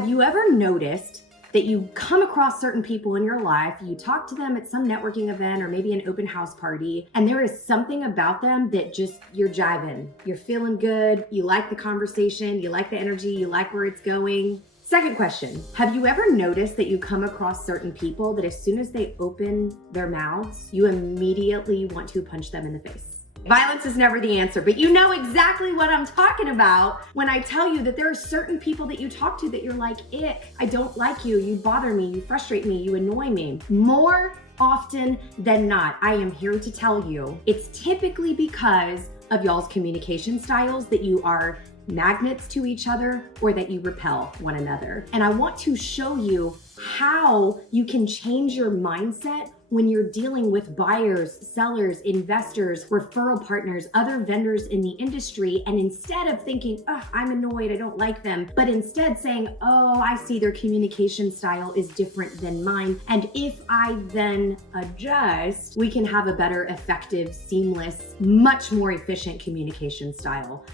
Have you ever noticed that you come across certain people in your life, you talk to them at some networking event or maybe an open house party, and there is something about them that just you're jiving, you're feeling good, you like the conversation, you like the energy, you like where it's going? Second question, have you ever noticed that you come across certain people that as soon as they open their mouths, you immediately want to punch them in the face? Violence is never the answer, but you know exactly what I'm talking about when I tell you that there are certain people that you talk to that you're like, ick, I don't like you, you bother me, you frustrate me, you annoy me. More often than not, I am here to tell you, it's typically because of y'all's communication styles that you are magnets to each other or that you repel one another. And I want to show you how you can change your mindset when you're dealing with buyers, sellers, investors, referral partners, other vendors in the industry. And instead of thinking, oh, I'm annoyed, I don't like them, but instead saying, oh, I see their communication style is different than mine. And if I then adjust, we can have a better, effective, seamless, much more efficient communication style.